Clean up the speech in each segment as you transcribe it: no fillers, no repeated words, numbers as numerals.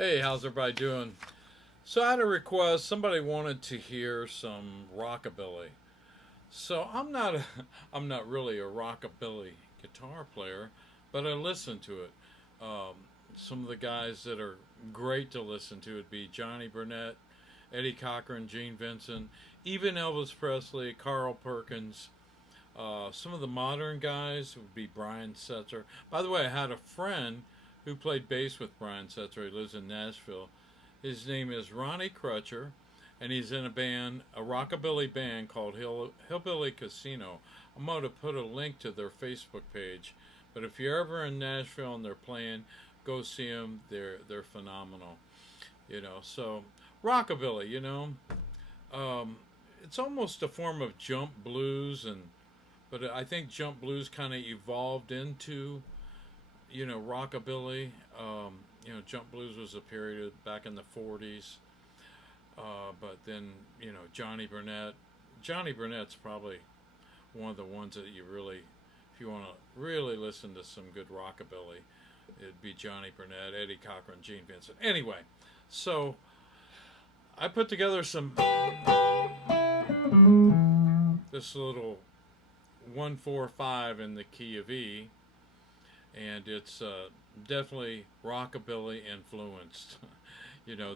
Hey, how's everybody doing? So I had a request. Somebody wanted to hear some rockabilly. So I'm not really a rockabilly guitar player, but I listen to it. Um, some of the guys that are great to listen to would be Johnny Burnett, Eddie Cochran, Gene Vincent, even Elvis Presley, Carl Perkins. Some of the modern guys would be Brian Setzer. By the way, I had a friend who played bass with Brian Setzer. He lives in Nashville. His name is Ronnie Crutcher, and he's in a band, a rockabilly band called Hillbilly Casino. I'm going to put a link to their Facebook page. But if you're ever in Nashville and they're playing, go see them. They're phenomenal. So rockabilly. It's almost a form of jump blues, but I think jump blues kind of evolved into rockabilly. Jump blues was a period back in the 40s. But then, Johnny Burnett's probably one of the ones that you really, if you want to really listen to some good rockabilly, it'd be Johnny Burnett, Eddie Cochran, Gene Vincent. Anyway, so I put together this little 1-4-5 in the key of E, and it's definitely rockabilly influenced.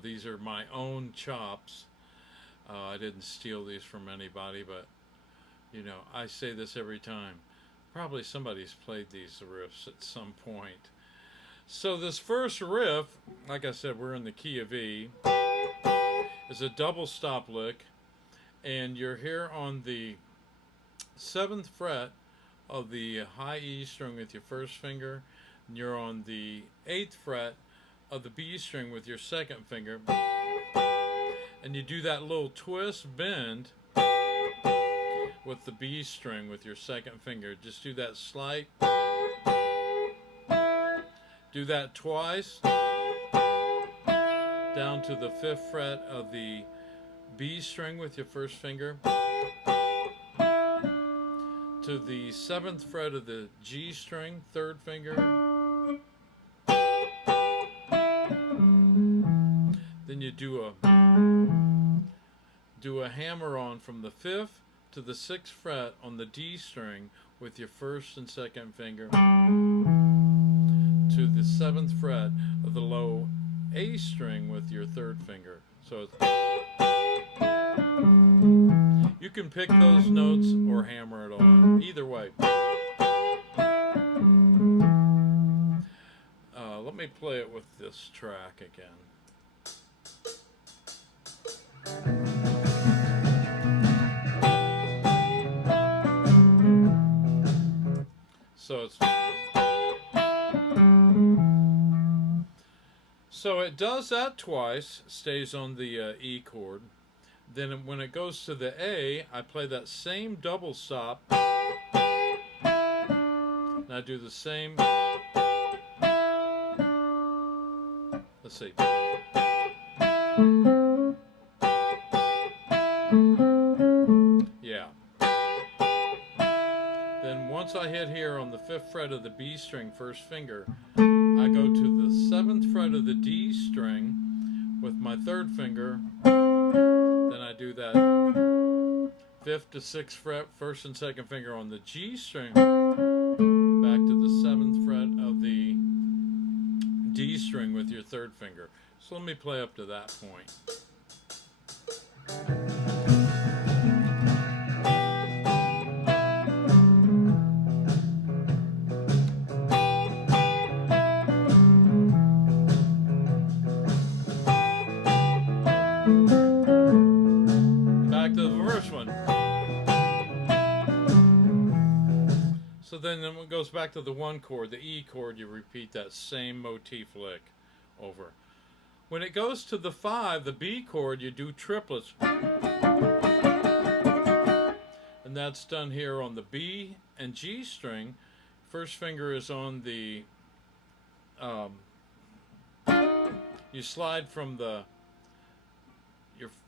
These are my own chops. I didn't steal these from anybody, but I say this every time. Probably somebody's played these riffs at some point. So this first riff, like I said, we're in the key of E, is a double stop lick, and you're here on the 7th fret of the high E string with your first finger, and you're on the 8th fret of the B string with your second finger, and you do that little twist bend with the B string with your second finger. Just do that slight, do that twice, down to the 5th fret of the B string with your first finger, to the 7th fret of the G string, third finger. Then you do a hammer on from the 5th to the 6th fret on the D string with your first and second finger, to the 7th fret of the low A string with your third finger. So it's, you can pick those notes or hammer it on. Either way. Let me play it with this track again. So it does that twice, stays on the E chord. Then when it goes to the A, I play that same double stop. And I do the same. Let's see. Yeah. Then once I hit here on the 5th fret of the B string, first finger, I go to the 7th fret of the D string with my third finger. Then I do that 5th to 6th fret, first and second finger on the G string, back to the 7th fret of the D string with your third finger. So let me play up to that point. So then when it goes back to the 1 chord, the E chord, you repeat that same motif lick over. When it goes to the 5, the B chord, you do triplets. And that's done here on the B and G string. First finger is on the, you slide from the,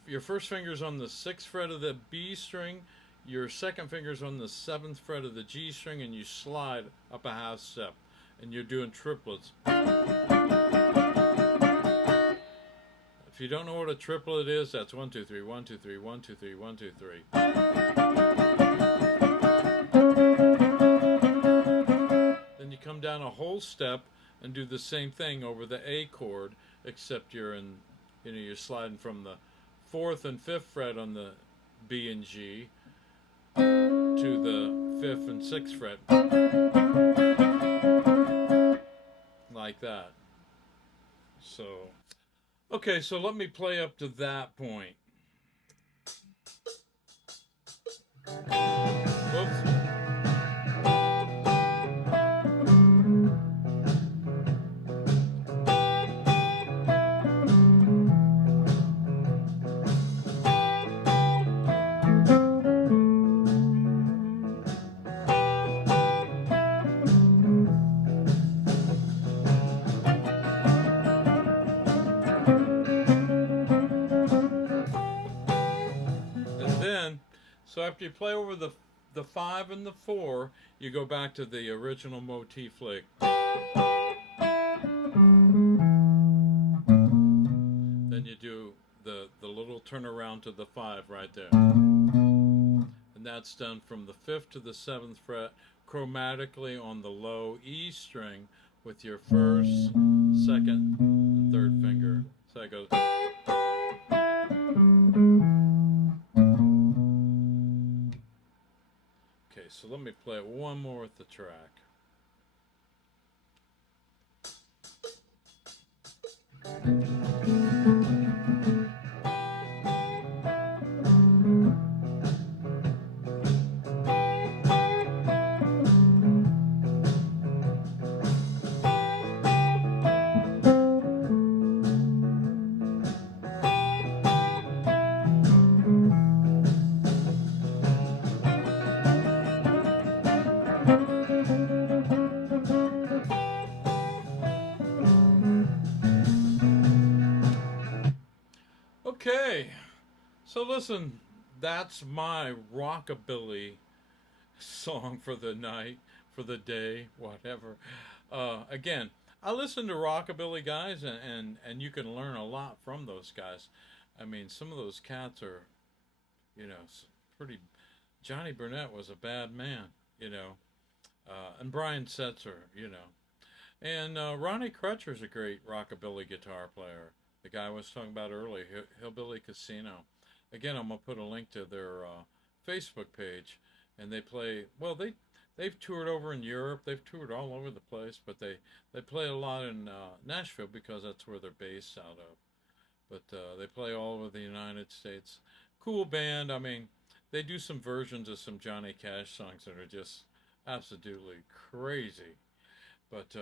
your first finger is on the 6th fret of the B string, your second finger's on the 7th fret of the G string, and you slide up a half step, and you're doing triplets. If you don't know what a triplet is, that's 1 2 3 1 2 3 1 2 3 1 2 3. Then you come down a whole step and do the same thing over the A chord, except you're sliding from the 4th and 5th fret on the B and G to the 5th and 6th fret, like that. So, okay, so let me play up to that point. Whoops. So after you play over the 5 and the 4, you go back to the original motif lick. Then you do the little turnaround to the 5 right there. And that's done from the 5th to the 7th fret, chromatically on the low E string with your 1st, 2nd, and 3rd finger. So that goes. So let me play it one more with the track. Okay, so listen, that's my rockabilly song for the night, for the day, whatever. Again, I listen to rockabilly guys, and you can learn a lot from those guys. I mean, some of those cats are, pretty. Johnny Burnett was a bad man, and Brian Setzer, and Ronnie Crutcher's a great rockabilly guitar player. The guy I was talking about earlier, Hillbilly Casino. Again, I'm gonna put a link to their Facebook page, and they play. Well, they've toured over in Europe. They've toured all over the place, but they play a lot in Nashville because that's where they're based out of. But they play all over the United States. Cool band. I mean, they do some versions of some Johnny Cash songs that are just absolutely crazy, but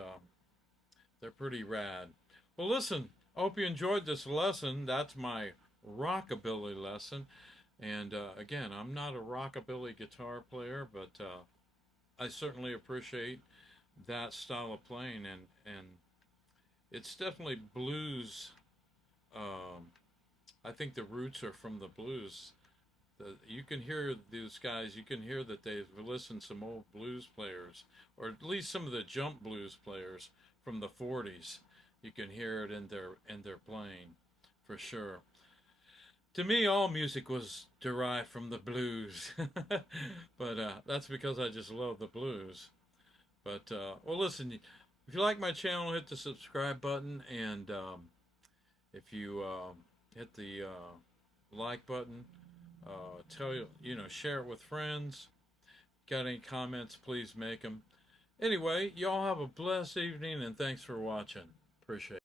they're pretty rad. Well, listen. I hope you enjoyed this lesson. That's my rockabilly lesson. And again, I'm not a rockabilly guitar player, but I certainly appreciate that style of playing. And it's definitely blues. I think the roots are from the blues. You can hear these guys, you can hear that they've listened to some old blues players, or at least some of the jump blues players from the 40s. You can hear it in their playing, for sure. To me, all music was derived from the blues, but that's because I just love the blues. But well, listen, if you like my channel, hit the subscribe button, and if you hit the like button, share it with friends. Got any comments? Please make them. Anyway, y'all have a blessed evening, and thanks for watching. Appreciate it.